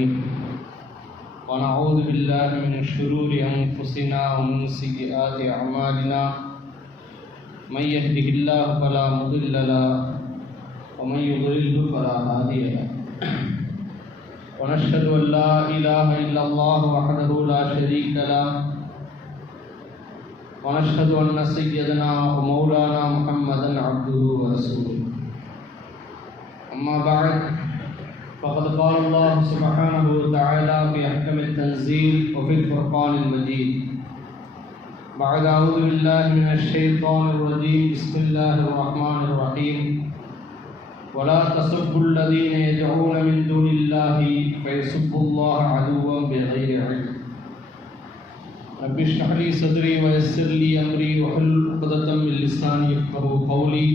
عليه ونعوذ بالله من شرور أنفسنا ومن سيئات أعمالنا من يهده الله فلا مضل له ومن يضلل فلا هادي له ونشهد أن لا إله إلا الله وحده لا شريك له ونشهد أن سيدنا ومولانا محمدا عبده ورسوله أما بعد فقد قال الله سبحانه وتعالى في أحكم التنزيل وفي الفرقان المجيد بعد أعوذ بالله من الشيطان الرجيم بسم الله الرحمن الرحيم ولا تسبوا الذين يدعون من دون الله فيسبوا الله عدوا بغير علم رب اشرح لي صدري ويسر لي أمري واحلل عقدة من لساني يفقهوا قولي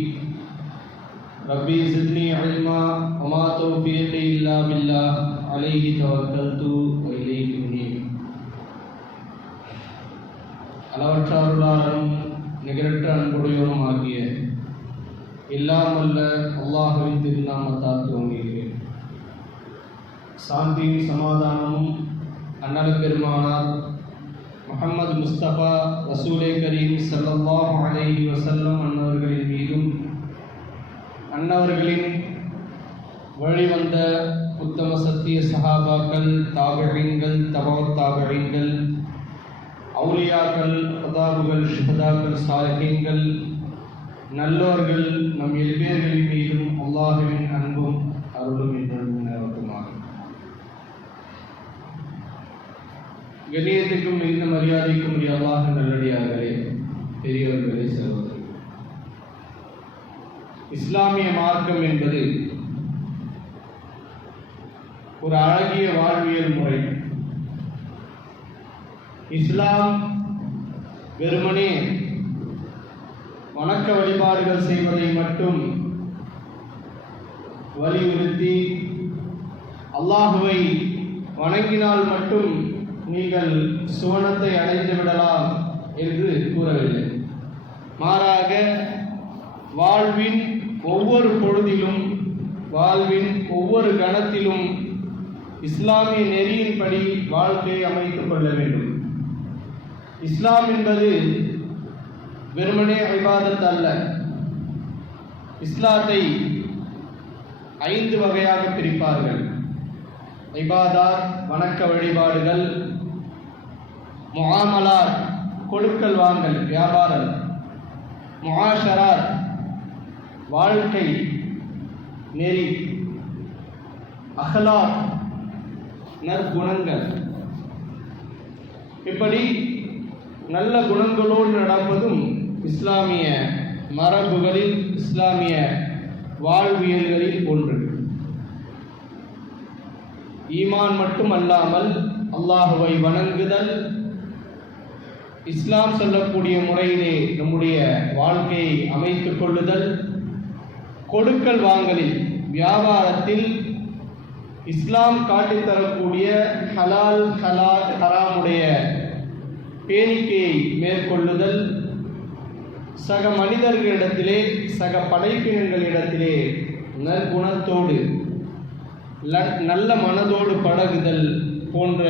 ربي زدني علما وما توفيقي إلا بالله عليه توكلت وإليه أنيب அளவற்ற அருளாளரும் நிகரற்ற அன்புடையோரும் ஆகிய எல்லாம் வல்ல அல்லாஹ்வின் திருநாமத்தால் துவங்குகிறேன். சாந்தியும் சமாதானமும் அண்ணல் பெருமானார் முஹம்மது முஸ்தபா ரசூலே கரீம் ஸல்லல்லாஹு அலைஹி வஸல்லம் அன்னவர்களின் மீதும் அன்னவர்களின் வழிவந்த உத்தம சத்திய சஹாபாக்கள், தாபிஈன்கள், தபஅத் தாபிஈன்கள், அவுலியாக்கள், ஃபதாவுகள், ஷுஹதாக்கள், சாலிஹீன்கள், நல்லோர்கள் நம் எல்லோர்களின் மீதும் அல்லாஹ்வின் அன்பும் அருளும் என்றும் நிலவட்டுமாக. கண்ணியத்துக்கும் மிகுந்த மரியாதைக்கும் உரிய அல்லாஹ் நல்லடியார்களே, பெரியவர்களே, செல்வர்களே, இஸ்லாமிய மார்க்கம் என்பது ஒரு அழகிய வாழ்வியல் முறை. இஸ்லாம் வெறுமனே வணக்க வழிபாடுகள் செய்வதை மட்டும் வலியுறுத்தி அல்லாஹுவை வணங்கினால் மட்டும் நீங்கள் சுவனத்தை அடைந்து விடலாம் என்று கூறவில்லை. மாறாக வாழ்வின் ஒவ்வொரு பொழுதிலும், வாழ்வின் ஒவ்வொரு கணத்திலும் இஸ்லாமிய நெறியின்படி வாழ்க்கையை அமைத்துக் கொள்ள வேண்டும். இஸ்லாம் என்பது வெறுமனே இபாதத் அல்ல. இஸ்லாத்தை 5 வகையாக பிரிப்பார்கள். இபாதத் வணக்க வழிபாடுகள், முஆமலாத் கொடுக்கல் வாங்கல் வியாபாரம், முஆஷராத் வாழ்க்கை நெறி, அஹ்லாக் நற்குணங்கள். இப்படி நல்ல குணங்களோடு நடப்பதும் இஸ்லாமிய மரபுகளில், இஸ்லாமிய வாழ்வியல்களில் ஒன்று. ஈமான் மட்டுமல்லாமல் அல்லாஹுவை வணங்குதல், இஸ்லாம் சொல்லக்கூடிய முறையிலே நம்முடைய வாழ்க்கையை அமைத்துக் கொள்ளுதல், கொடுக்கல் வாங்கலில், வியாபாரத்தில் இஸ்லாம் காட்டித்தரக்கூடிய ஹலால் ஹராமுடைய பேணிக்கையை மேற்கொள்ளுதல், சக மனிதர்களிடத்திலே, சக படைப்பினங்களிடத்திலே நற்குணத்தோடு நல்ல மனதோடு பழகுதல் போன்ற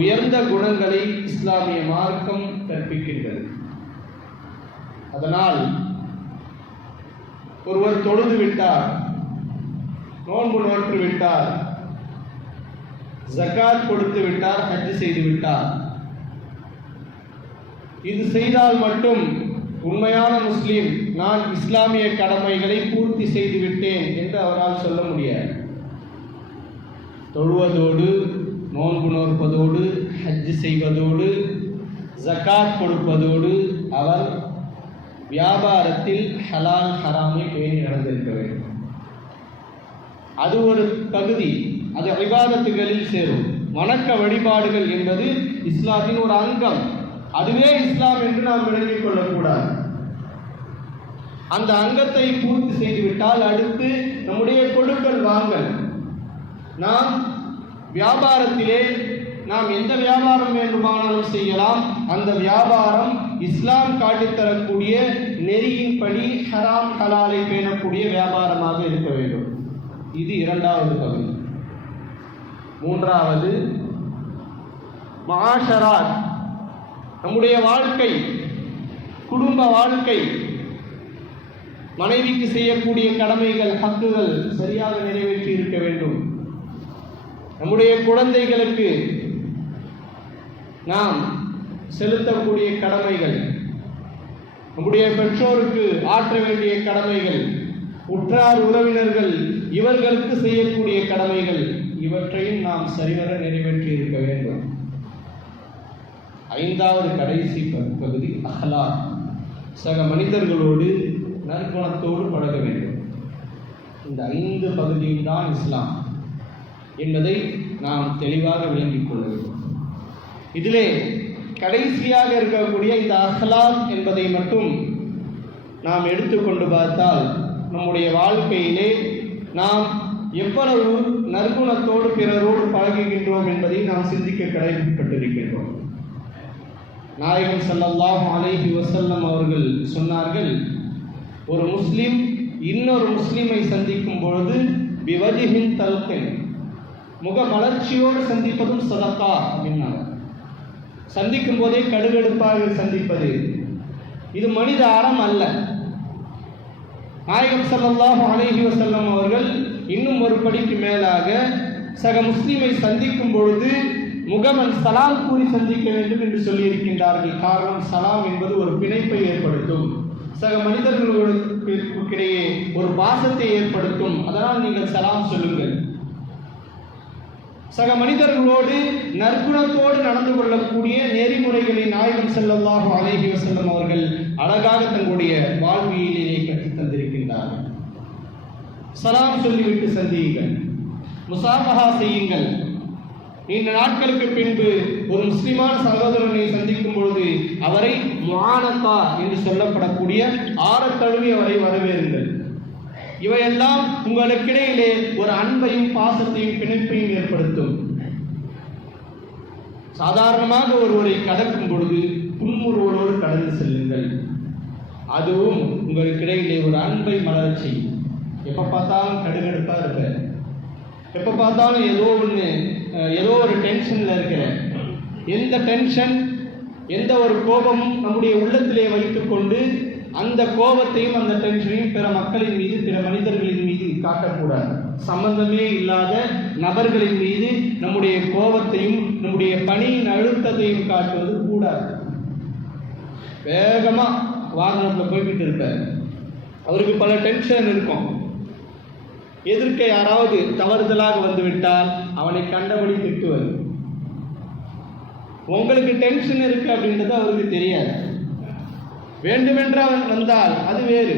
உயர்ந்த குணங்களை இஸ்லாமிய மார்க்கம் கற்பிக்கின்றது. அதனால் ஒருவர் தொழுது விட்டார், நோன்பு நோற்று விட்டார், ஜகாத் கொடுத்து விட்டார், ஹஜ் செய்து விட்டார், இது செய்தால் மட்டும் உண்மையான முஸ்லீம், நான் இஸ்லாமிய கடமைகளை பூர்த்தி செய்து விட்டேன் என்று அவரால் சொல்ல முடியாது. தொழுவதோடு, நோன்பு நோற்பதோடு, ஹஜ் செய்வதோடு, ஜகாத் கொடுப்பதோடு அவர் வியாபாரத்தில் ஹலால் ஹராமை பேணி நடந்திருக்க வேண்டும். அது ஒரு பகுதி, அது இபாதத்துகளில் சேரும். வணக்க வழிபாடுகள் என்பது இஸ்லாத்தின் ஒரு அங்கம். அதுவே இஸ்லாம் என்று நாம் விளங்கிக் கொள்ளக்கூடாது. அந்த அங்கத்தை பூர்த்தி செய்துவிட்டால் அடுத்து நம்முடைய கொடுக்கல் வாங்கல். நாம் வியாபாரத்திலே நாம் எந்த வியாபாரம் வேண்டுமானாலும் செய்யலாம். அந்த வியாபாரம் இஸ்லாம் காட்டித்தரக்கூடிய நெறியின்படி ஹராம் ஹலாலை பேணக்கூடிய வியாபாரமாக இருக்க வேண்டும். இது இரண்டாவது பகுதி. மூன்றாவது மஆஷராத், நம்முடைய வாழ்க்கை, குடும்ப வாழ்க்கை, மனைவிக்கு செய்யக்கூடிய கடமைகள், ஹக்குகள் சரியாக நிறைவேற்றி இருக்க வேண்டும். நம்முடைய குழந்தைகளுக்கு நாம் செலுத்தக்கூடிய கடமைகள், நம்முடைய பெற்றோருக்கு ஆற்ற வேண்டிய கடமைகள், உற்றார் உறவினர்கள் இவர்களுக்கு செய்யக்கூடிய கடமைகள், இவற்றையும் நாம் சரிவர நிறைவேற்றி இருக்க வேண்டும். ஐந்தாவது கடைசி பகுதி அஹ்லாக், சக மனிதர்களோடு நற்குணத்தோடு பழக வேண்டும். இந்த 5 பகுதியும் தான் இஸ்லாம் என்பதை நாம் தெளிவாக விளங்கிக் கொள்ள வேண்டும். இதிலே கடைசியாக இருக்கக்கூடிய இந்த அஹ்லாக் என்பதை மட்டும் நாம் எடுத்துக்கொண்டு பார்த்தால், நம்முடைய வாழ்க்கையிலே நாம் எவ்வளவு நற்குணத்தோடு பிறரோடு பழகுகின்றோம் என்பதை நாம் சிந்திக்க கடமைப்பட்டிருக்கின்றோம். நாயகம் ஸல்லல்லாஹு அலைஹி வஸல்லம் அவர்கள் சொன்னார்கள், ஒரு முஸ்லிம் இன்னொரு முஸ்லிமை சந்திக்கும் பொழுது பிவஜிஹின் தல்கின், முக மலர்ச்சியோடு சந்திப்பதும் சதகா அப்படின்னாங்க. சந்திக்கும் போதே கடுகடுப்பாக சந்திப்பது இது மனித அறம் அல்ல. நாயகம் ஸல்லல்லாஹு அலைஹி வஸல்லம் அவர்கள் இன்னும் ஒரு படிக்கு மேலாக சக முஸ்லிமை சந்திக்கும் பொழுது முகமன் சலாம் கூறி சந்திக்க வேண்டும் என்று சொல்லியிருக்கின்றார்கள். காரணம், சலாம் என்பது ஒரு பிணைப்பை ஏற்படுத்தும், சக மனிதர்களுக்கிடையே ஒரு பாசத்தை ஏற்படுத்தும். அதனால் நீங்கள் சலாம் சொல்லுங்கள். சக மனிதர்களோடு நற்குணத்தோடு நடந்து கொள்ளக்கூடிய நெறிமுறைகளை நாயகம் ஸல்லல்லாஹு அலைஹி வஸல்லம் அவர்கள் அழகாக தங்களுடைய வாழ்வியலிலே கற்றுத் தந்திருக்கின்றார்கள். சலாம் சொல்லிவிட்டு சந்தியுங்கள், முசாஃபஹா செய்யுங்கள். நீண்ட நாட்களுக்கு பின்பு ஒரு முஸ்லிமான சகோதரனை சந்திக்கும் பொழுது அவரை முஆனகா என்று சொல்லப்படக்கூடிய ஆரத்தழுவி அவரை வரவேறுங்கள். இவையெல்லாம் உங்களுக்கிடையிலே ஒரு அன்பையும் பாசத்தையும் பிணைப்பையும் ஏற்படுத்தும். சாதாரணமாக ஒருவரை கடக்கும் பொழுது புன்முறுவலோடு கடந்து செல்லுங்கள். அதுவும் உங்களுக்கிடையிலே ஒரு அன்பை மலரச் செய்யும். எப்போ பார்த்தாலும் கடுகடுப்பாக இருக்க, எப்போ பார்த்தாலும் ஏதோ ஒரு டென்ஷனில் இருக்கிற, எந்த டென்ஷன், எந்த ஒரு கோபமும் நம்முடைய உள்ளத்திலே வைத்துக்கொண்டு அந்த கோபத்தையும் அந்த டென்ஷனையும் பிற மக்களின் மீது, பிற மனிதர்களின் மீது காட்டக்கூடாது. சம்பந்தமே இல்லாத நபர்களின் மீது நம்முடைய கோபத்தையும் நம்முடைய பணியின் அழுத்தத்தையும் காட்டுவது கூடாது. வேகமாக வாகனத்தில் போய்கிட்டு இருப்பார், அவருக்கு பல டென்ஷன் இருக்கும். எதிர்க்க யாராவது தவறுதலாக வந்துவிட்டால் அவனை கண்டபடி திட்டுவது. உங்களுக்கு டென்ஷன் இருக்கு அப்படின்றது அவருக்கு தெரியாது. வேண்டுமென்று அவன் வந்தால் அது வேறு.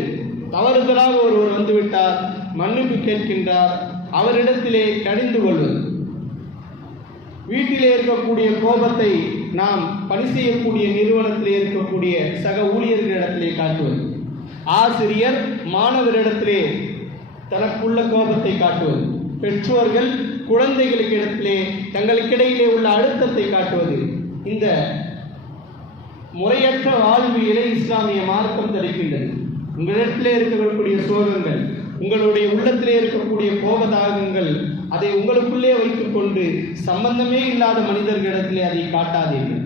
தவறுதலாக ஒருவர் வந்துவிட்டால் மன்னிப்பு கேட்கின்றார், அவரிடத்திலே கடிந்து கொள்வது. வீட்டிலே இருக்கக்கூடிய கோபத்தை நாம் பணி செய்யக்கூடிய நிறுவனத்திலே இருக்கக்கூடிய சக ஊழியர்களிடத்திலே காட்டுவது. ஆசிரியர் மாணவரிடத்திலே தனக்குள்ள கோபத்தை காட்டுவது. பெற்றோர்கள் குழந்தைகளுக்கு இடத்திலே தங்களுக்கிடையிலே உள்ள அழுத்தத்தை காட்டுவது. இந்த முறையற்ற வாழ்வியலை இஸ்லாமிய மார்க்கம் தடுக்கின்றது. உங்களிடத்திலே இருக்கக்கூடிய சோகங்கள், உங்களுடைய உள்ளத்திலே இருக்கக்கூடிய கோபதாகங்கள், அதை உங்களுக்குள்ளே வைத்துக்கொண்டு சம்பந்தமே இல்லாத மனிதர்களிடத்திலே அதை காட்டாதீர்கள்.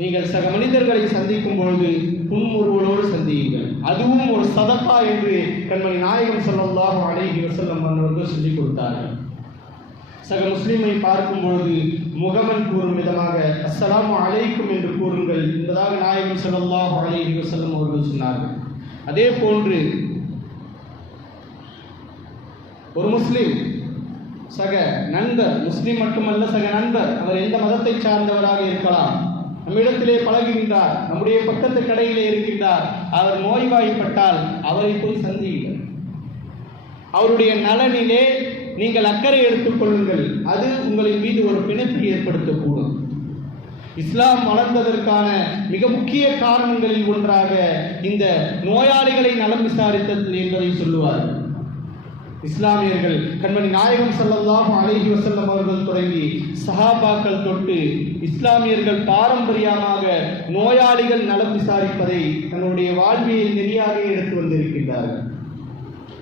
நீங்கள் சக மனிதர்களை சந்திக்கும் பொழுது புன்முறுவலோடு சந்தியுங்கள். அதுவும் ஒரு சதகா என்று கண்மணி நாயகம் ஸல்லல்லாஹு அலைஹி வஸல்லம் அவர்கள் சொல்லிக் கொடுத்தார்கள். சக முஸ்லிமை பார்க்கும் பொழுது முகமன் கூறும் விதமாக அஸ்ஸலாமு அலைக்கும் என்று கூறுங்கள் என்பதாக நாயகம் ஸல்லல்லாஹு அலைஹி வஸல்லம் அவர்கள் சொன்னார்கள். அதே போன்று ஒரு முஸ்லிம் சக நண்பர், முஸ்லிம் மட்டுமல்ல சக நண்பர், அவர் எந்த மதத்தை சார்ந்தவராக இருக்கலாம், நம்மிடத்திலே பழகுகின்றார், நம்முடைய பக்கத்து கடையிலே இருக்கின்றார், அவர் நோய்வாய்ப்பட்டால் அவரை போய் சந்தியுங்கள். அவருடைய நலனிலே நீங்கள் அக்கறை எடுத்துக் கொள்ளுங்கள். அது உங்களின் மீது ஒரு பிணைப்பை ஏற்படுத்தக்கூடும். இஸ்லாம் வளர்ந்ததற்கான மிக முக்கிய காரணங்களில் ஒன்றாக இந்த நோயாளிகளை நலம் விசாரித்தல் என்பதை சொல்லுவார்கள். இஸ்லாமியர்கள் கண்மணி நாயகம் ஸல்லல்லாஹு அலைஹி வஸல்லம் அவர்கள் தொடங்கி சஹாபாக்கள் தொட்டு இஸ்லாமியர்கள் பாரம்பரியமாக நோயாளிகள் நலம் விசாரிப்பதை தன்னுடைய வாழ்வியல் நெறியாக எடுத்து வந்திருக்கின்றார்கள்.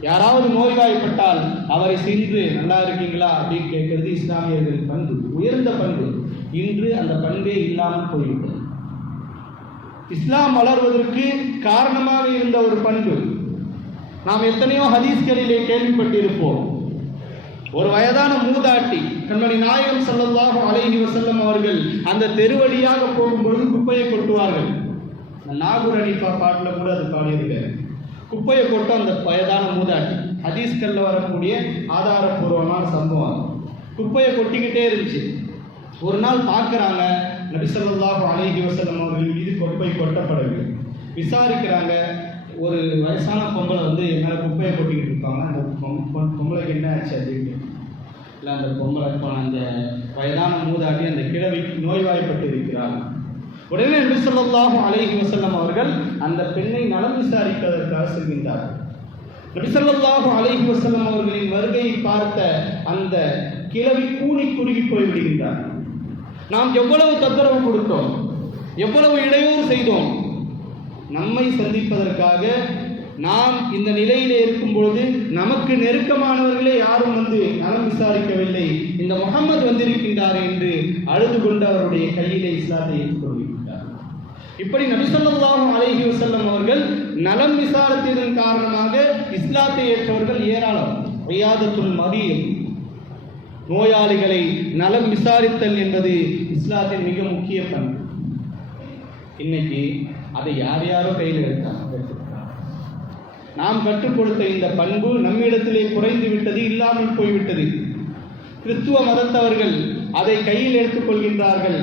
யாராவது நோய்வாய்ப்பட்டால் அவரை சென்று நல்லா இருக்கீங்களா அப்படின்னு கேட்கிறது இஸ்லாமியர்களின் பண்பு, உயர்ந்த பண்பு. இன்று அந்த பண்பே இல்லாமல் போய்விட்டது. இஸ்லாம் வளர்வதற்கு காரணமாக இருந்த ஒரு பண்பு நாம் எத்தனையோ ஹதீஸ்களிலே கேள்விப்பட்டிருப்போம். ஒரு வயதான மூதாட்டி கண்மணி நாயகம் ஸல்லல்லாஹு அலைஹி வஸல்லம் அவர்கள் அந்த தெருவழியாக போகும்பொழுது குப்பையை கொட்டுவார்கள். நாகூர் ஹனீஃபா பாட்டில் கூட அது பாடியிருக்காரு. குப்பையை கொட்ட அந்த வயதான மூதாட்டி, ஹதீஸ்களில் வரக்கூடிய ஆதாரபூர்வமான சம்பவம். குப்பையை கொட்டிக்கிட்டே இருந்துச்சு. ஒரு நாள் பார்க்குறாங்க, நபி ஸல்லல்லாஹு அலைஹி வஸல்லம் அவர்கள் மீது குப்பை கொட்டப்படவில்லை. விசாரிக்கிறாங்க, ஒரு வயசான பொம்பளை வந்து என் மேலே குப்பையை கொட்டிக்கிட்டு இருப்பாங்க. அந்த பொம்பளைக்கு என்ன ஆச்சு அப்படின்னு இல்லை, அந்த பொம்பளை அந்த வயதான மூதாட்டி அந்த கிழவி நோய்வாய்ப்பட்டு இருக்கிறாங்க. உடனே நபி ஸல்லல்லாஹு அலைஹி வஸல்லம் அவர்கள் அந்த பெண்ணை நலம் விசாரிப்பதற்காக செல்கின்றார்கள். நபி ஸல்லல்லாஹு அலைஹி வஸல்லம் அவர்களின் வருகையை பார்த்த அந்த கிழவி கூனி குறுகி போய்விடுகின்றார். நாம் எவ்வளவு தொந்தரவு கொடுத்தோம், எவ்வளவு இடையூறு செய்தோம். நம்மை சந்திப்பதற்காக நாம் இந்த நிலையிலே இருக்கும் பொழுது நமக்கு நெருக்கமானவர்களே யாரும் வந்து நலம் விசாரிக்கவில்லை, இந்த முஹம்மது வந்திருக்கின்றார் என்று அழுது கொண்டு அவருடைய கையிலே இஸ்லாத்தை ஏற்றுக்கொள்கின்றார். இப்படி நபி ஸல்லல்லாஹு அலைஹி வஸல்லம் அவர்கள் நலம் விசாரித்ததன் காரணமாக இஸ்லாத்தை ஏற்றவர்கள் ஏராளம். இயாதத்துல் மரீத், நோயாளிகளை நலம் விசாரித்தல் என்பது இஸ்லாத்தின் மிக முக்கிய பண்பு. இன்னைக்கு அதை யார் யாரோ கையில் எடுத்தாங்க. நாம் கற்றுக் கொடுத்த இந்த பண்பு நம்மிடத்திலே குறைந்து விட்டது, இல்லாமல் போய்விட்டது. கிறிஸ்துவ மதத்தவர்கள் அதை கையில் எடுத்துக் கொள்கின்றார்கள்.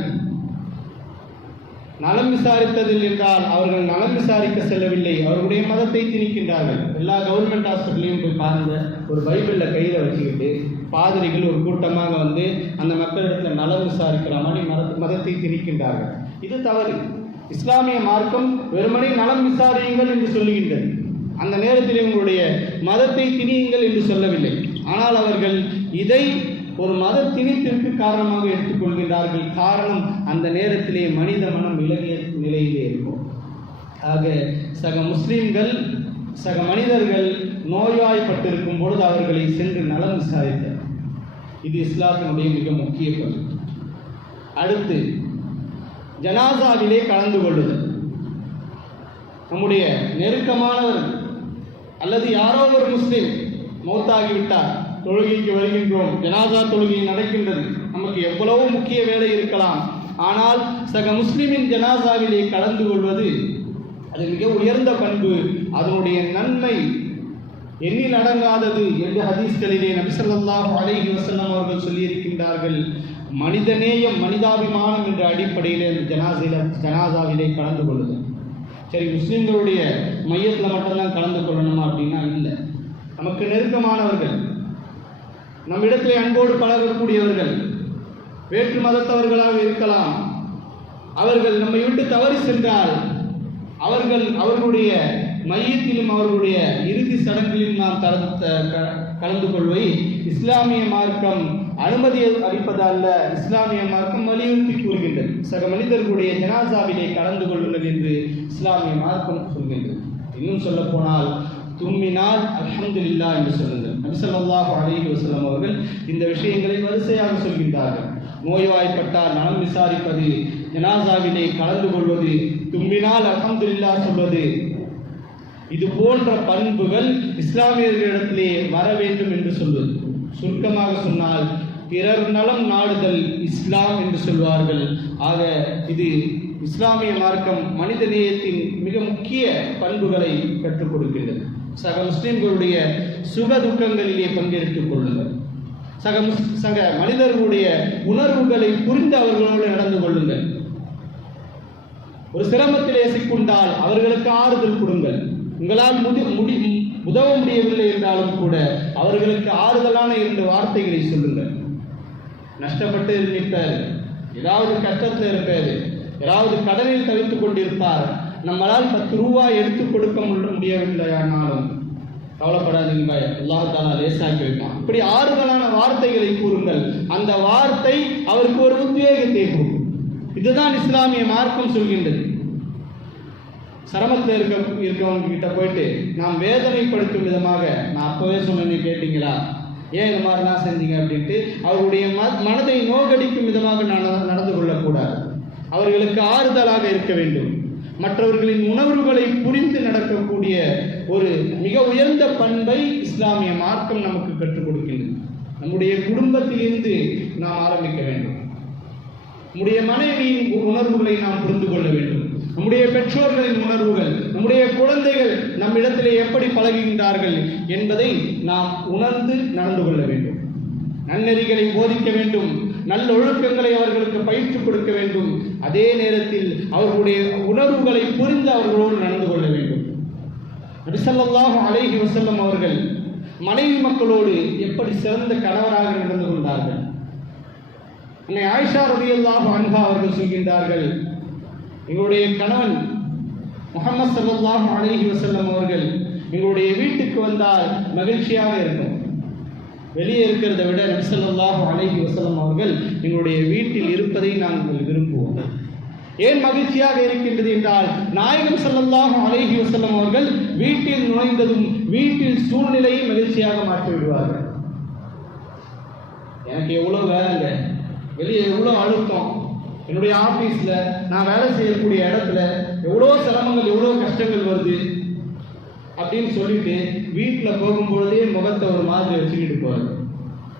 நலம் விசாரித்ததில் என்றால் அவர்கள் நலம் விசாரிக்க செல்லவில்லை, அவர்களுடைய மதத்தை திணிக்கின்றார்கள். எல்லா கவர்மெண்ட் ஹாஸ்பிட்டலையும் போய் பாருங்க, ஒரு பைபிளில் கையில் வச்சுக்கிட்டு பாதிரிகள் ஒரு கூட்டமாக வந்து அந்த மக்களிடத்தில் நலம் விசாரிக்கிற மாதிரி மதத்தை திணிக்கின்றார்கள். இது தவறு. இஸ்லாமிய மார்க்கம் வெறுமனே நலம் விசாரியுங்கள் என்று சொல்லுகின்றது. அந்த நேரத்தில் உங்களுடைய மதத்தை திணியுங்கள் என்று சொல்லவில்லை. ஆனால் அவர்கள் இதை ஒரு மத திணிப்பிற்கு காரணமாக எடுத்துக்கொள்கின்றார்கள். காரணம், அந்த நேரத்திலே மனித மனம் விலகிய நிலையிலே இருக்கும். ஆக சக முஸ்லிம்கள், சக மனிதர்கள் நோய்வாய்ப்பட்டிருக்கும் பொழுது அவர்களை சென்று நலம் விசாரித்தார். இது இஸ்லாத்தினுடைய மிக முக்கிய பங்கு. அடுத்து ஜனாசாவிலே கலந்து கொள்ளுதல். நம்முடைய நெருக்கமானவர் அல்லது யாரோ ஒரு முஸ்லிம் மௌத்தாகிவிட்டார், தொழுகைக்கு வருகின்றோம், ஜனாசா தொழுகை நடக்கின்றது, நமக்கு எவ்வளவு முக்கிய வேலை இருக்கலாம், ஆனால் சக முஸ்லிமின் ஜனாசாவிலே கலந்து கொள்வது அது மிக உயர்ந்த பண்பு. அதனுடைய நன்மை எண்ணில் அடங்காதது என்று ஹதீஸ்களிலே நபி ஸல்லல்லாஹு அலைஹி வஸல்லம் அவர்கள் சொல்லியிருக்கின்றார்கள். மனிதநேயம், மனிதாபிமானம் என்ற அடிப்படையில் ஜனாசாவிலே கலந்து கொள்ளுதல். சரி, முஸ்லிம்களுடைய மையத்தில் மட்டும்தான் கலந்து கொள்ளணுமா அப்படின்னா இல்லை. நமக்கு நெருக்கமானவர்கள், நம்மிடத்திலே அன்போடு பழகக்கூடியவர்கள், வேற்று மதத்தவர்களாக இருக்கலாம், அவர்கள் நம்மை விட்டு தவறி சென்றால் அவர்களுடைய மையத்திலும் அவர்களுடைய இறுதி சடங்கிலும் நாம் கலந்து கொள்வதை இஸ்லாமிய மார்க்கம் அனுமதி அளிப்பதல்ல, இஸ்லாமிய மார்க்கம் வலியுறுத்தி கூறுகின்றது. சக மனிதர்களுடைய ஜனாசாவிலே கலந்து கொள்ளுங்கள் என்று இஸ்லாமிய மார்க்கம் சொல்கின்றது. இன்னும் சொல்ல போனால் தும்மினால் அல்ஹம்துலில்லாஹ் என்று சொல்லுங்கள். நபி ஸல்லல்லாஹு அலைஹி வஸல்லம் அவர்கள் இந்த விஷயங்களை வரிசையாக சொல்கின்றார்கள். நோய்வாய்ப்பட்டால் நலம் விசாரிப்பது, ஜனாசாவிலே கலந்து கொள்வது, தும்மினால் அல்ஹம்துலில்லாஹ் சொல்வது, இது போன்ற பண்புகள் இஸ்லாமியர்களிடத்திலே வர வேண்டும் என்று சொல்வது. சுருக்கமாக சொன்னால் பிறர் நலம் நாடுதல் இஸ்லாம் என்று சொல்வார்கள். ஆக இது இஸ்லாமிய மார்க்கம் மனித நேயத்தின் மிக முக்கிய பண்புகளை கற்றுக் கொடுக்கின்றது. சக முஸ்லிம்களுடைய சுக துக்கங்களிலே பங்கெடுத்துக் கொள்ளுங்கள். சக மனிதர்களுடைய உணர்வுகளை புரிந்து அவர்களோடு நடந்து கொள்ளுங்கள். ஒரு சிரமத்திலே சிக்குண்டால் அவர்களுக்கு ஆறுதல் கொடுங்கள். உங்களால் உதவ முடியவில்லை என்றாலும் கூட அவர்களுக்கு ஆறுதலான 2 வார்த்தைகளை சொல்லுங்கள். நஷ்டப்பட்டு இருப்பார், ஏதாவது கஷ்டத்தில் இருப்பார், ஏதாவது கடனில் தவித்துக் கொண்டிருப்பார், நம்மளால் 10 ரூபாய் எடுத்துக் கொடுக்க முடியவில்லை, ஆனாலும் கவலைப்படாதீங்க, அல்லாஹ் தஆலா லேசாக்கி வைப்பான். இப்படி ஆறுதலான வார்த்தைகளை கூறுங்கள். அந்த வார்த்தை அவருக்கு ஒரு உத்வேகத்தை கொடுக்கும். இதுதான் இஸ்லாமிய மார்க்கம் சொல்கின்றது. சிரமத்தில் இருக்கவங்க கிட்ட போயிட்டு நாம் வேதனைப்படுத்தும் விதமாக, நான் அப்போவே சொன்னேன்னு கேட்டீங்களா, ஏன் இந்த மாதிரிலாம் செஞ்சீங்க அப்படின்ட்டு அவருடைய மனதை நோகடிக்கும் விதமாக நடந்து கொள்ளக்கூடாது. அவர்களுக்கு ஆறுதலாக இருக்க வேண்டும். மற்றவர்களின் உணர்வுகளை புரிந்து நடக்கக்கூடிய ஒரு மிக உயர்ந்த பண்பை இஸ்லாமிய மார்க்கம் நமக்கு கற்றுக் கொடுக்கின்றது. நம்முடைய குடும்பத்திலிருந்து நாம் ஆரம்பிக்க வேண்டும். நம்முடைய மனைவியின் உணர்வுகளை நாம் புரிந்து கொள்ள வேண்டும். நம்முடைய பெற்றோர்களின் உணர்வுகள், நம்முடைய குழந்தைகள் நம்மிடத்திலே எப்படி பழகுகின்றார்கள் என்பதை நாம் உணர்ந்து நடந்து கொள்ள வேண்டும். நன்னெறிகளை போதிக்க வேண்டும். நல்ல ஒழுக்கங்களை அவர்களுக்கு பயிற்றுக் கொடுக்க வேண்டும். அதே நேரத்தில் அவர்களுடைய உணர்வுகளை புரிந்து அவர்களோடு நடந்து கொள்ள வேண்டும். நபி ஸல்லல்லாஹு அலைஹி வஸல்லம் அவர்கள் மனைவி மக்களோடு எப்படி சிறந்த கணவராக நடந்து கொண்டார்கள். அன்னை ஆயிஷா ரலியல்லாஹு அன்ஹா அவர்கள் சொல்கின்றார்கள், எங்களுடைய கணவன் முஹம்மது ஸல்லல்லாஹு அலைஹி வஸல்லம் அவர்கள் எங்களுடைய வீட்டுக்கு வந்தால் மகிழ்ச்சியாக இருக்கும். வெளியே இருக்கிறத விட நபி ஸல்லல்லாஹு அலைஹி வஸல்லம் அவர்கள் எங்களுடைய வீட்டில் இருப்பதை நாங்கள் விரும்புவோம். ஏன் மகிழ்ச்சியாக இருக்கின்றது என்றால், நாயகம் ஸல்லல்லாஹு அலைஹி வஸல்லம் அவர்கள் வீட்டில் நுழைந்ததும் வீட்டில் சூழ்நிலையை மகிழ்ச்சியாக மாற்றி விடுவார்கள். எனக்கு எவ்வளோ வேலைங்க, வெளியே எவ்வளோ அழுத்தம், என்னுடைய ஆஃபீஸில் நான் வேலை செய்யக்கூடிய இடத்துல எவ்வளோ சிரமங்கள், எவ்வளோ கஷ்டங்கள் வருது அப்படின்னு சொல்லிட்டு வீட்டில் போகும்பொழுதே முகத்தை ஒரு மாதிரி வச்சுக்கிட்டு போகிறது,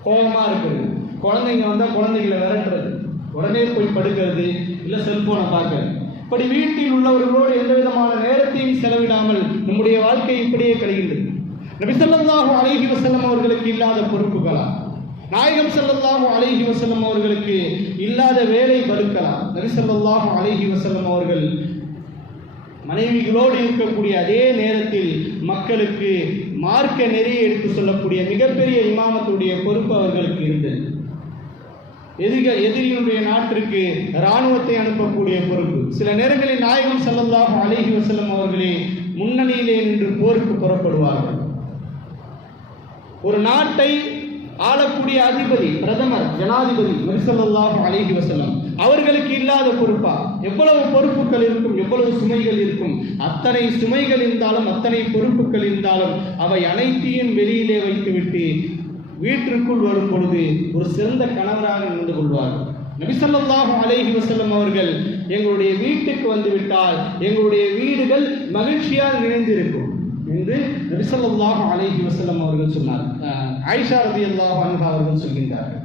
கோபமாக இருக்கிறது. குழந்தைங்க வந்தால் குழந்தைகளை விரட்டுறது, உடனே போய் படுக்கிறது, இல்லை செல்போனை பார்க்கறது. இப்படி வீட்டில் உள்ளவர்களோடு எந்த விதமான நேரத்தையும் செலவிடாமல் நம்முடைய வாழ்க்கை இப்படியே கழிகின்றது. நபி ஸல்லல்லாஹு அலைஹி வஸல்லம் அவர்களுக்கு இல்லாத பொறுப்புகளா? நாயகம் ஸல்லல்லாஹு அலைஹி வஸல்லம் அவர்களுக்கு இல்லாத வேலை பலுக்கலாம். நபி ஸல்லல்லாஹு அலைஹி வஸல்லம் அவர்கள் மனைவிகளோடு இருக்கக்கூடிய அதே நேரத்தில் மக்களுக்கு மார்க்க நெறியை எடுத்து சொல்லக்கூடிய மிகப்பெரிய இமாமத்துடைய பொறுப்பு அவர்களுக்கு இருந்தது. எதிரியுடைய நாட்டிற்கு இராணுவத்தை அனுப்பக்கூடிய பொறுப்பு. சில நேரங்களில் நாயகம் ஸல்லல்லாஹு அலைஹி வஸல்லம் அவர்களே முன்னணியிலே நின்று போருக்கு புறப்படுவார்கள். ஒரு நாட்டை ஆளக்கூடிய அதிபதி, பிரதமர், ஜனாதிபதி நபி ஸல்லல்லாஹு அலைஹி வஸல்லம் அவர்களுக்கு இல்லாத பொறுப்பா? எவ்வளவு பொறுப்புகள் இருக்கும், எவ்வளவு சுமைகள் இருக்கும். அத்தனை சுமைகள் இருந்தாலும், அத்தனை பொறுப்புகள் இருந்தாலும் அவை அனைத்தையும் வெளியிலே வைத்துவிட்டு வீட்டிற்குள் வரும் பொழுது ஒரு சிறந்த கணவராக நடந்து கொள்வார்கள். நபி ஸல்லல்லாஹு அலைஹி வஸல்லம் அவர்கள் எங்களுடைய வீட்டுக்கு வந்துவிட்டால் எங்களுடைய வீடுகள் மகிழ்ச்சியாக நிறைந்திருக்கும் என்று நபி ஸல்லல்லாஹு அலைஹி வஸல்லம் அவர்கள் சொன்னார். ஆயிஷா ரலியல்லாஹு அன்ஹா அவர்கள் சொல்கின்றார்கள்.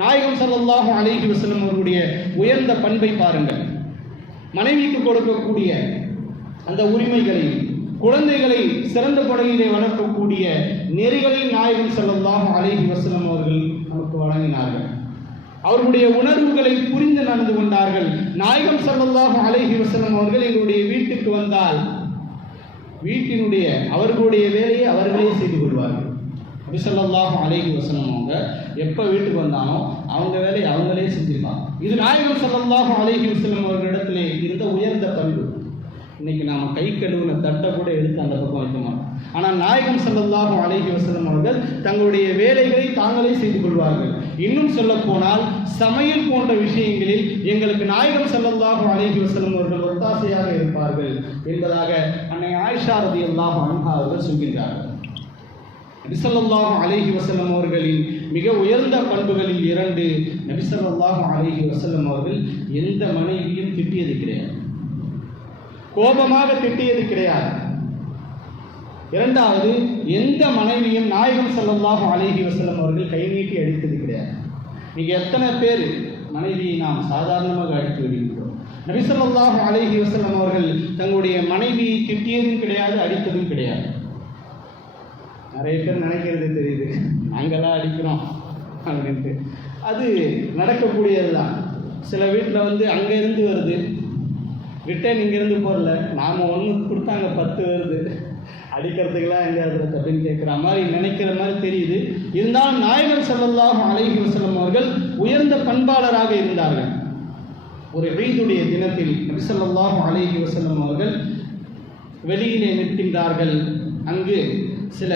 நாயகம் ஸல்லல்லாஹு அலைஹி வஸல்லம் அவர்களுடைய உயர்ந்த பண்பை பாருங்கள். மனைவிக்கு கொடுக்கக்கூடிய அந்த உரிமைகளை, குழந்தைகளை சிறந்த முறையிலே வளர்க்கக்கூடிய நெறிகளை நாயகம் ஸல்லல்லாஹு அலைஹி வஸல்லம் அவர்கள் நமக்கு வழங்கினார்கள். அவர்களுடைய உணர்வுகளை புரிந்து நடந்து கொண்டார்கள். நாயகம் ஸல்லல்லாஹு அலைஹி வஸல்லம் அவர்கள் எங்களுடைய வீட்டுக்கு வந்தால் வீட்டினுடைய அவர்களுடைய வேலையை அவர்களே செய்து கொள்வார்கள். நபி ஸல்லல்லாஹு அலைஹி வஸல்லம் அவங்க எப்போ வீட்டுக்கு வந்தானோ அவங்க வேலையை அவங்களே செஞ்சிருப்பாங்க. இது நாயகம் ஸல்லல்லாஹு அலைஹி வஸல்லம் அவர்களிடத்திலே இருந்த உயர்ந்த பண்பு. இன்னைக்கு நாம் கை கழுவுன தட்டை கூட எடுத்து அந்த பக்கம் வைக்க மாட்டோம். ஆனால் நாயகம் ஸல்லல்லாஹு அலைஹி வஸல்லம் அவர்கள் தங்களுடைய வேலைகளை தாங்களே செய்து கொள்வார்கள். இன்னும் சொல்ல போனால் சமையல் போன்ற விஷயங்களில் எங்களுக்கு நாயகம் ஸல்லல்லாஹு அலைஹி வஸல்லம் அவர்கள் ஒத்தாசையாக இருப்பார்கள் என்பதாக அன்னை ஆயிஷா ரலியல்லாஹு அன்ஹா அவர்கள் சொல்கின்றார்கள். நபி ஸல்லல்லாஹு அலைஹி வஸல்லம் அவர்களின் மிக உயர்ந்த பண்புகளில் 2, நபி ஸல்லல்லாஹு அலைஹி வஸல்லம் அவர்கள் எந்த மனைவியும் திட்டியது கிடையாது, கோபமாக திட்டியது கிடையாது. 2வது, எந்த மனைவியும் நாயகம் ஸல்லல்லாஹு அலைஹி வஸல்லம் அவர்கள் கை நீட்டி அடித்தது கிடையாது. நீங்கள் எத்தனை பேர் மனைவியை நாம் சாதாரணமாக அடித்து விடுகிறோம். நபி ஸல்லல்லாஹு அலைஹி வஸல்லம் அவர்கள் தங்களுடைய மனைவியை திட்டியதும் கிடையாது, அடித்ததும் கிடையாது. நிறைய பேர் நினைக்கிறது தெரியுது, நாங்களாம் அடிக்கிறோம் அப்படின்ட்டு. அது நடக்கக்கூடியது தான். சில வீட்டில் வந்து அங்கேருந்து வருது, ரிட்டர்ன் இங்கேருந்து போகல, நாம் 1 கொடுத்தாங்க 10 வருது, அடிக்கிறதுக்கெல்லாம் எங்கே இருக்கிறது அப்படின்னு கேட்குற மாதிரி நினைக்கிற மாதிரி தெரியுது. இருந்தாலும் நாயகம் ஸல்லல்லாஹு அலைஹி வஸல்லம் அவர்கள் உயர்ந்த பண்பாளராக இருந்தார்கள். ஒரு ஈதுடைய தினத்தில் நபி ஸல்லல்லாஹு அலைஹி வஸல்லம் அவர்கள் வெளியிலே நிற்கின்றார்கள். அங்கு சில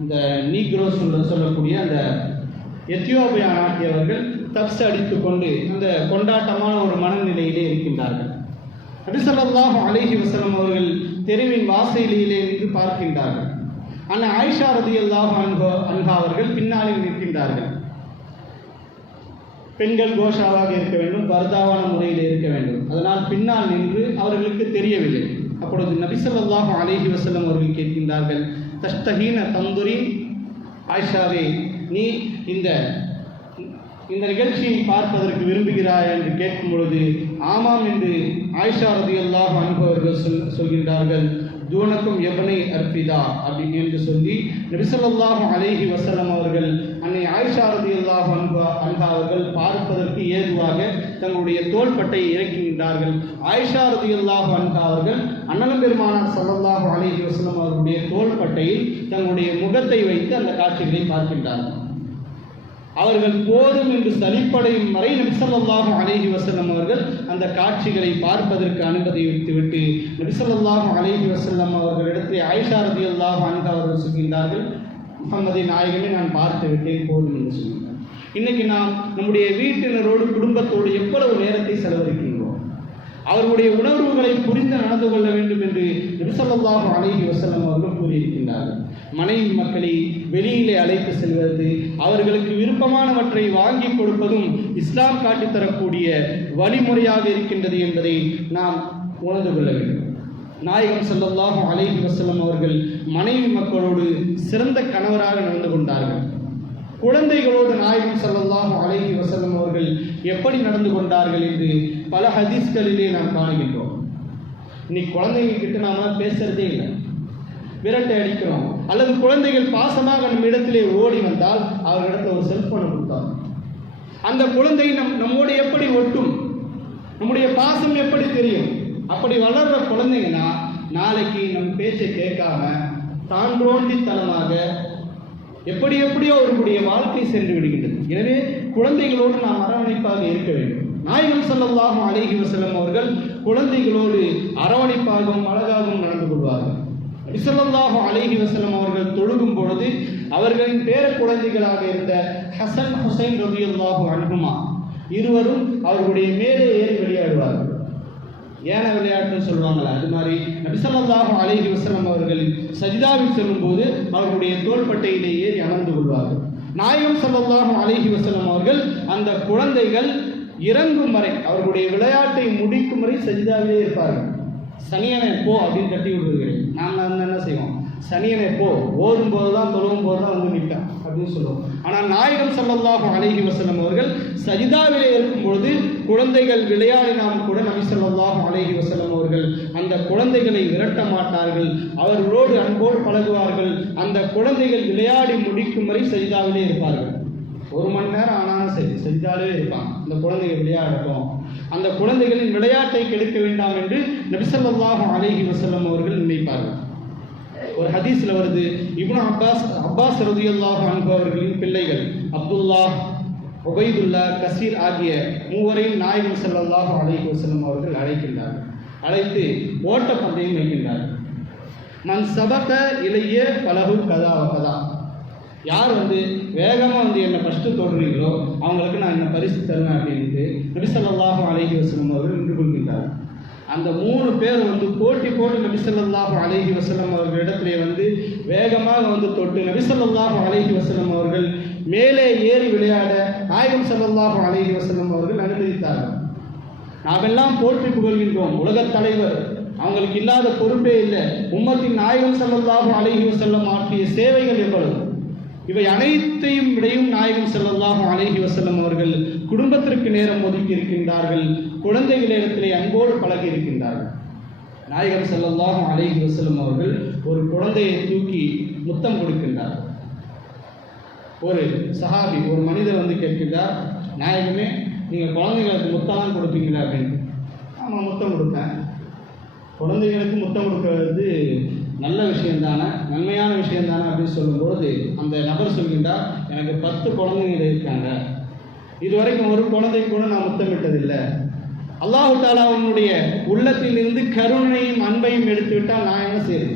இந்த நீக்ரோஸ் சொல்லக்கூடிய அந்த எத்தியோப்பியா நாட்டியவர்கள் தப்ஸ் அடித்து கொண்டு அந்த கொண்டாட்டமான ஒரு மனநிலையிலே இருக்கின்றார்கள். நபி ஸல்லல்லாஹு அலைஹி வஸல்லம் அவர்கள் தெருவின் வாசலிலே நின்று பார்க்கின்றார்கள். அன்னை ஆயிஷா ரலியல்லாஹு அன்ஹா அவர்கள் பின்னாளில் நிற்கின்றார்கள். பெண்கள் கோஷாவாக இருக்க வேண்டும், பர்தாவான முறையில் இருக்க வேண்டும். அதனால் பின்னால் நின்று அவர்களுக்கு தெரியவில்லை. அப்பொழுது நபி ஸல்லல்லாஹு அலைஹி வஸல்லம் அவர்கள் கேட்கின்றார்கள், தஷ்தஹீன தந்துரி, ஆயிஷாவே நீ இந்த நிகழ்ச்சியை பார்ப்பதற்கு விரும்புகிறாய் என்று கேட்கும் பொழுது ஆமாம் என்று ஆயிஷா ரலியல்லாஹு அன்ஹா அவர்கள் சொல்கின்றார்கள். தூனக்கும் எவனை அர்பிதா அப்படின்னு என்று சொல்லி நபி ஸல்லல்லாஹு அலைஹி வஸல்லம் அவர்கள் அன்னை ஆயிஷா ரலியல்லாஹு அன்ஹா அவர்கள் பார்ப்பதற்கு ஏதுவாக தங்களுடைய தோள்பட்டையை இறக்குகின்றார்கள். ஆயிஷா ரலியல்லாஹு அன்ஹா அவர்கள் அண்ணலம் பெருமானார் ஸல்லல்லாஹு அலைஹி வஸல்லம் அவர்களுடைய தோள்பட்டையில் தங்களுடைய முகத்தை வைத்து அந்த காட்சிகளை பார்க்கின்றார்கள். அவர்கள் போதும் என்று சலிப்படையும் வரை நபி ஸல்லல்லாஹு அலைஹி வஸல்லம் அவர்கள் அந்த காட்சிகளை பார்ப்பதற்கு அனுமதித்துவிட்டு நபி ஸல்லல்லாஹு அலைஹி வஸல்லம் அவர்களிடத்தில் ஆயிஷா ரலியல்லாஹு அன்ஹா அவர்கள் சொல்கின்றார்கள், முஹம்மதின் நாயகமே நான் பார்த்து விட்டேன், போதும் என்று சொல்கின்றார். இன்னைக்கு நாம் நம்முடைய வீட்டினரோடு குடும்பத்தோடு எவ்வளவு நேரத்தை செலவழிக்கின்றோம். அவர்களுடைய உணர்வுகளை புரிந்து நடந்து கொள்ள வேண்டும் என்று நபி ஸல்லல்லாஹு அலைஹி வஸல்லம் அவர்கள் கூறியிருக்கின்றார்கள். மனைவி மக்களை வெளியிலே அழைத்து செல்வது, அவர்களுக்கு விருப்பமானவற்றை வாங்கி கொடுப்பதும் இஸ்லாம் காட்டித்தரக்கூடிய வழிமுறையாக இருக்கின்றது என்பதை நாம் உணர்ந்து கொள்ள வேண்டும். நாயகம் ஸல்லல்லாஹு அலைஹி வஸல்லம் அவர்கள் மனைவி மக்களோடு சிறந்த கணவராக நடந்து கொண்டார்கள். குழந்தைகளோடு நாயகம் ஸல்லல்லாஹு அலைஹி வஸல்லம் அவர்கள் எப்படி நடந்து கொண்டார்கள் என்று பல ஹதீஸ்களிலே நாம் காணுகின்றோம். இன்னைக்கு குழந்தைங்க கிட்ட நாம பேசுறதே இல்லை, விரட்டை அடிக்கிறோம். அல்லது குழந்தைகள் பாசமாக நம்ம இடத்திலே ஓடி வந்தால் அவர்களிடத்தில் ஒரு செல்போனை கொடுத்தாங்க. அந்த குழந்தை நம்மோடு எப்படி ஒட்டும், நம்முடைய பாசம் எப்படி தெரியும்? அப்படி வளர்ற குழந்தைங்கன்னா நாளைக்கு நம் பேச்சை கேட்காம தாண்டோண்டித்தனமாக எப்படியோ அவர்களுடைய வாழ்க்கை சென்று விடுகின்றது. எனவே குழந்தைகளோடு நாம் அரவணைப்பாக இருக்க வேண்டும். நாயகம் ஸல்லல்லாஹு அலைஹி வஸல்லம் அவர்கள் குழந்தைகளோடு அரவணைப்பாகவும் அழகாகவும் நடந்து கொள்வார்கள். நபி ஸல்லல்லாஹு அலைஹி வஸல்லம் அவர்கள் தொழுகும் பொழுது அவர்களின் பேர குழந்தைகளாக இருந்த ஹசன் ஹுசைன் ரலியல்லாஹு அன்ஹுமா இருவரும் அவர்களுடைய மேலே ஏறி விளையாடுவார்கள். ஏன விளையாட்டுன்னு சொல்லுவாங்களா, அது மாதிரி நபி ஸல்லல்லாஹு அலைஹி வஸல்லம் அவர்கள் சஜிதாவில் செல்லும் போது அவர்களுடைய தோள்பட்டையிலே ஏறி அமர்ந்து கொள்வார்கள். நாயகம் ஸல்லல்லாஹு அலைஹி வஸல்லம் அவர்கள் அந்த குழந்தைகள் இறங்கும் வரை, அவர்களுடைய விளையாட்டை முடிக்கும் வரை சஜிதாவிலே இருப்பார்கள். சனியனை போ அப்படின்னு தட்டி விடுகிறேன். நாம் என்ன செய்வோம், சனியனை போ, ஓதும் போது தான் தொழுவும் போது தான் வந்து நிற்கும் அப்படின்னு சொல்லுவோம். ஆனால் நாயகம் ஸல்லல்லாஹு அலைஹி வஸல்லம் அவர்கள் சஜிதாவிலே இருக்கும் பொழுது குழந்தைகள் விளையாடினாலும் கூட நபி ஸல்லல்லாஹு அலைஹி வஸல்லம் அவர்கள் அந்த குழந்தைகளை விரட்ட மாட்டார்கள். அவர்களோடு அன்போடு பழகுவார்கள். அந்த குழந்தைகள் விளையாடி முடிக்கும் வரை சஜிதாவிலே இருப்பார்கள். 1 மணி நேரம் ஆனாலும் சரி சஜிதாவிலே இருப்பாங்க. அந்த குழந்தைகள் விளையாடட்டும், அந்த குழந்தைகளின் விளையாட்டை கெடுக்க வேண்டாம் என்று நபி ஸல்லல்லாஹு அலைஹி வஸல்லம் அவர்கள் நினைப்பார்கள். ஒரு ஹதீஸ்ல வருது, இப்னு அப்பாஸ் ரலியல்லாஹு அன்ஹு அவர்களின் பிள்ளைகள் அப்துல்லா, உபைதுல்லா, கசீர் ஆகிய மூவரையும் நாயகம் ஸல்லல்லாஹு அலைஹி வஸல்லம் அவர்கள் அழைக்கின்றார்கள். அழைத்து ஓட்ட பந்தயம் வைக்கின்றார்கள். மன் சபக இலைய பலகு கதா கதா, யார் வேகமாக என்னை ஃபஸ்ட்டு தொடுறீங்களோ அவங்களுக்கு நான் என்ன பரிசு தருவேன் அப்படின்ட்டு நபி ஸல்லல்லாஹு அலைஹி வஸல்லம் அவர்கள் நின்று கொள்கின்றார். அந்த 3 பேர் போட்டி போட்டு நபி ஸல்லல்லாஹு அலைஹி வஸல்லம் அவர்களிடத்திலே வேகமாக தொட்டு நபி ஸல்லல்லாஹு அலைஹி வஸல்லம் அவர்கள் மேலே ஏறி விளையாட நாயகம் ஸல்லல்லாஹு அலைஹி வஸல்லம் அவர்கள் அனுமதித்தார்கள். நாமெல்லாம் போற்றி புகழ்கின்றோம், உலகத் தலைவர், அவங்களுக்கு இல்லாத பொறுப்பே இல்லை. உம்மத்தின் நாயகம் ஸல்லல்லாஹு அலைஹி வஸல்லம் ஆற்றிய சேவைகள் எவ்வளவு! இவை அனைத்தையும் விடையும் நாயகம் ஸல்லல்லாஹு அலைஹி வஸல்லம் அவர்கள் குடும்பத்திற்கு நேரம் ஒதுக்கி இருக்கின்றார்கள். குழந்தைகளிடத்திலே அன்போடு பழகி இருக்கின்றார்கள். நாயகம் ஸல்லல்லாஹு அலைஹி வஸல்லம் அவர்கள் ஒரு குழந்தையை தூக்கி முத்தம் கொடுக்கின்றார். ஒரு சஹாபி, ஒரு மனிதர் கேட்கின்றார், நாயகமே நீங்கள் குழந்தைங்களுக்கு முத்தம் கொடுப்பீங்களா அப்படின்னு. ஆமாம், முத்தம் கொடுப்பேன். குழந்தைகளுக்கு முத்தம் கொடுக்கிறது நல்ல விஷயந்தானே, நன்மையான விஷயந்தானே அப்படின்னு சொல்லும்போது அந்த நபர் சொல்கின்றார், எனக்கு 10 குழந்தைகள் இருக்காங்க, இதுவரைக்கும் ஒரு குழந்தை கூட நான் முத்தமிட்டதில்லை. அல்லாஹு தஆலா உன்னுடைய உள்ளத்தில் இருந்து கருணையும் அன்பையும் எடுத்து விட்டால் நான் என்ன செய்யறது?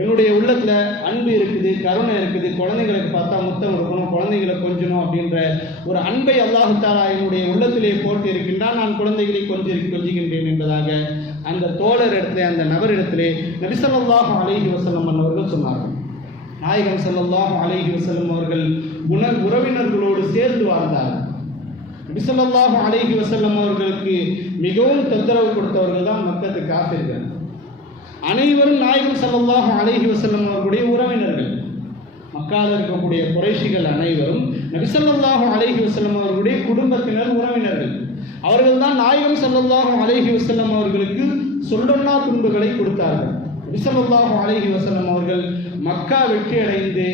என்னுடைய உள்ளத்தில் அன்பு இருக்குது, கருணை இருக்குது, குழந்தைங்களுக்கு பார்த்தா முத்தம் கொடுக்கணும், குழந்தைகளை கொஞ்சணும் அப்படின்ற ஒரு அன்பை அல்லாஹு தஆலா என்னுடைய உள்ளத்திலே போட்டு இருக்கின்றான். நான் குழந்தைகளை கொஞ்சுகின்றேன் என்பதாக அந்த தோழர் இடத்திலே, அந்த நபரிடத்திலே நபி ஸல்லல்லாஹு அலைஹி வஸல்லம் அவர்கள் சொன்னார்கள். நாயகம் ஸல்லல்லாஹு அலைஹி வஸல்லம் அவர்கள் உறவினர்களோடு சேர்ந்து வாழ்ந்தார்கள். நபி ஸல்லல்லாஹு அலைஹி வஸல்லம் அவர்களுக்கு மிகவும் தொந்தரவு கொடுத்தவர்கள் தான் மக்கத்து காஃபிர்கள். அனைவரும் நாயகம் ஸல்லல்லாஹு அலைஹி வஸல்லம் அவர்களுடைய உறவினர்கள். மக்காவில் இருக்கக்கூடிய குறைஷிகள் அனைவரும் நபி ஸல்லல்லாஹு அலைஹி வஸல்லம் அவர்களுடைய குடும்பத்தினர், உறவினர்கள். அவர்கள் தான் நாயகம் ஸல்லல்லாஹு அலைஹி வஸல்லம் அவர்களுக்கு சொல்லொன்னா துன்புகளை கொடுத்தார்கள். நபி ஸல்லல்லாஹு அலைஹி வஸல்லம் அவர்கள் மக்கா வெற்றியடைந்து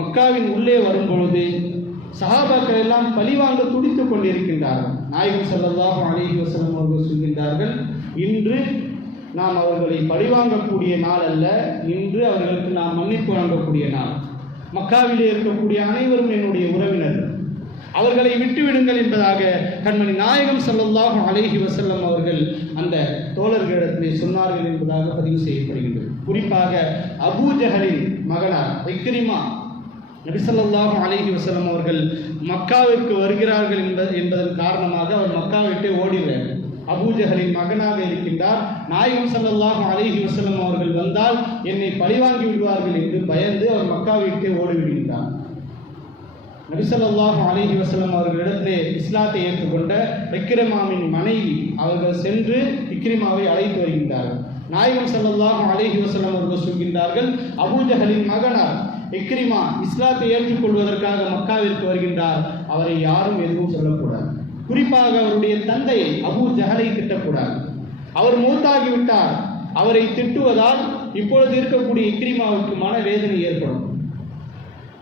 மக்காவின் உள்ளே வரும்பொழுது சஹாபாக்கள் எல்லாம் பழிவாங்க துடித்துக் கொண்டிருக்கின்றார்கள். நாயகம் ஸல்லல்லாஹு அலைஹி வஸல்லம் அவர்கள் சொல்கின்றார்கள், இன்று நாம் அவர்களை பழிவாங்கக்கூடிய நாள் அல்ல, இன்று அவர்களுக்கு நாம் மன்னிப்பு வழங்கக்கூடிய நாள். மக்காவிலே இருக்கக்கூடிய அனைவரும் என்னுடைய உறவினர்கள், அவர்களை விட்டுவிடுங்கள் என்பதாக கண்மணி நாயகம் ஸல்லல்லாஹு அலைஹி வஸல்லம் அவர்கள் அந்த தோழர்களிடத்திலே சொன்னார்கள் என்பதாக பதிவு செய்யப்படுகின்றது. குறிப்பாக அபூ ஜஹலின் மகனார் இக்ரிமா நபி ஸல்லல்லாஹு அலைஹி வஸல்லம் அவர்கள் மக்காவிற்கு வருகிறார்கள் என்பதன் காரணமாக அவர் மக்காவை விட்டு ஓடினார். அபூ ஜஹலின் மகனாக இருக்கின்றார். நாயகம் ஸல்லல்லாஹு அலைஹி வஸல்லம் அவர்கள் வந்தால் என்னை பழிவாங்கி விடுவார்கள் என்று பயந்து அவர் மக்காவை விட்டு ஓடிவிடுகின்றார். நபி ஸல்லல்லாஹு அலைஹி வஸல்லம் அவர்களிடத்திலே இஸ்லாத்தை ஏற்றுக்கொண்ட இக்ரிமாவின் மனைவி அவர்கள் சென்று இக்ரிமாவை அழைத்து வருகின்றார்கள். நாயகம் ஸல்லல்லாஹு அலைஹி வஸல்லம் அவர்கள் சொல்கின்றார்கள், அபூ ஜஹலின் மகனார் இக்ரிமா இஸ்லாத்தை ஏற்றுக்கொள்வதற்காக மக்காவிற்கு வருகின்றார், அவரை யாரும் எதுவும் சொல்லக்கூடாது. குறிப்பாக அவருடைய தந்தையை அபூ ஜஹலை திட்டக்கூடாது. அவர் மூத்தாகிவிட்டார், அவரை திட்டுவதால் இப்பொழுது இருக்கக்கூடிய இக்ரிமாவுக்கு மனவேதனை ஏற்படும்.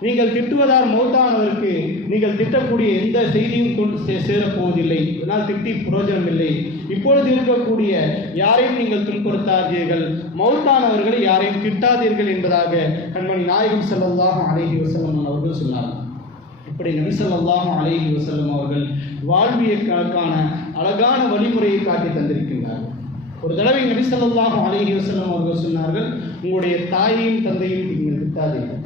நீங்கள் திட்டுவதால் மௌத்தானவருக்கு நீங்கள் திட்டக்கூடிய எந்த செய்தியும் கொண்டு சேரப்போவதில்லை, இதனால் திட்டி பிரயோஜனம் இல்லை. இப்பொழுது இருக்கக்கூடிய யாரையும் நீங்கள் துன்புறுத்தாதீர்கள், மௌத்தானவர்களை யாரையும் திட்டாதீர்கள் என்பதாக கண்மணி நாயகம் ஸல்லல்லாஹு அலைஹி வஸல்லம் அவர்கள் சொன்னார்கள். இப்படி நபி ஸல்லல்லாஹு அலைஹி வஸல்லம் அவர்கள் வாழ்வியலுக்கான அழகான வழிமுறையை காட்டி தந்திருக்கின்றார்கள். ஒரு தடவை நபி ஸல்லல்லாஹு அலைஹி வஸல்லம் அவர்கள் சொன்னார்கள், உங்களுடைய தாயையும் தந்தையும் நீங்கள் திட்டாதீர்கள்.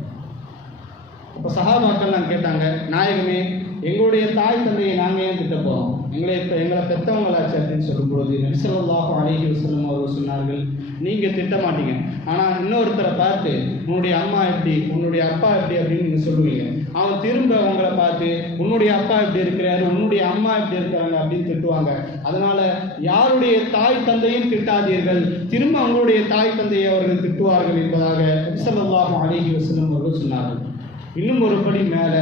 அப்போ சஹாபாக்கள்லாம் கேட்டாங்க, நாயகமே எங்களுடைய தாய் தந்தையை நாங்கள் ஏன் திட்ட போகிறோம், எங்களை பெற்றவங்களாச்சு அப்படின்னு சொல்லும்போது நபி ஸல்லல்லாஹு அலைஹி வஸல்லம் அவர்கள் சொன்னார்கள், நீங்கள் திட்ட மாட்டீங்க, ஆனால் இன்னொருத்தரை பார்த்து உன்னுடைய அம்மா எப்படி, உன்னுடைய அப்பா எப்படி அப்படின்னு நீங்கள் சொல்லுவீங்க. அவன் திரும்ப அவங்கள பார்த்து உன்னுடைய அப்பா எப்படி இருக்கிறாரு, உன்னுடைய அம்மா எப்படி இருக்கிறாங்க அப்படின்னு திட்டுவாங்க. அதனால யாருடைய தாய் தந்தையும் திட்டாதீர்கள், திரும்ப அவங்களுடைய தாய் தந்தையை அவர்கள் திட்டுவார்கள் என்பதாக நபி ஸல்லல்லாஹு அலைஹி வஸல்லம் அவர்கள் சொன்னார்கள். இன்னும் ஒரு படி மேலே,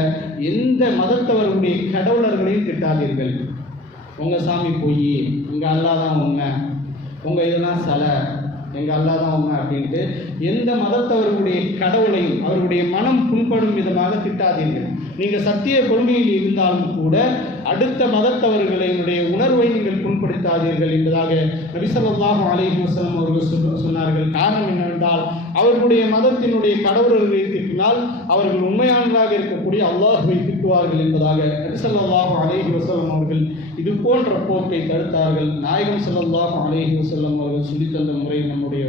எந்த மதத்தவர்களுடைய கடவுளர்களையும் திட்டாதீர்கள். உங்கள் சாமி பொய், எங்கள் அல்லாஹ் தான் உண்மை, உங்கள் இதெல்லாம் சிலை, எங்கள் அல்லாஹ் தான் உண்மை அப்படின்ட்டு எந்த மதத்தவர்களுடைய கடவுளையும் அவர்களுடைய மனம் புண்படும் விதமாக திட்டாதீர்கள். நீங்கள் சத்திய கொள்கையில் இருந்தாலும் கூட அடுத்த மதத்தவர்களினுடைய உணர்வை நீங்கள் புண்படுத்தாதீர்கள் என்பதாக நபி ஸல்லல்லாஹு அலைஹி வஸல்லம் அவர்கள் சொன்னார்கள். காரணம் என்னவென்றால், அவர்களுடைய மதத்தினுடைய கடவுளர்களை திட்டினால் அவர்கள் உண்மையானதாக இருக்கக்கூடிய அல்லாஹ்வை திட்டுவார்கள் என்பதாக நபி ஸல்லல்லாஹு அலைஹி வஸல்லம் அவர்கள் இது போன்ற போக்கை தடுத்தார்கள். நாயகம் ஸல்லல்லாஹு அலைஹி வஸல்லம் அவர்கள் சொல்லித்தந்த முறை நம்முடைய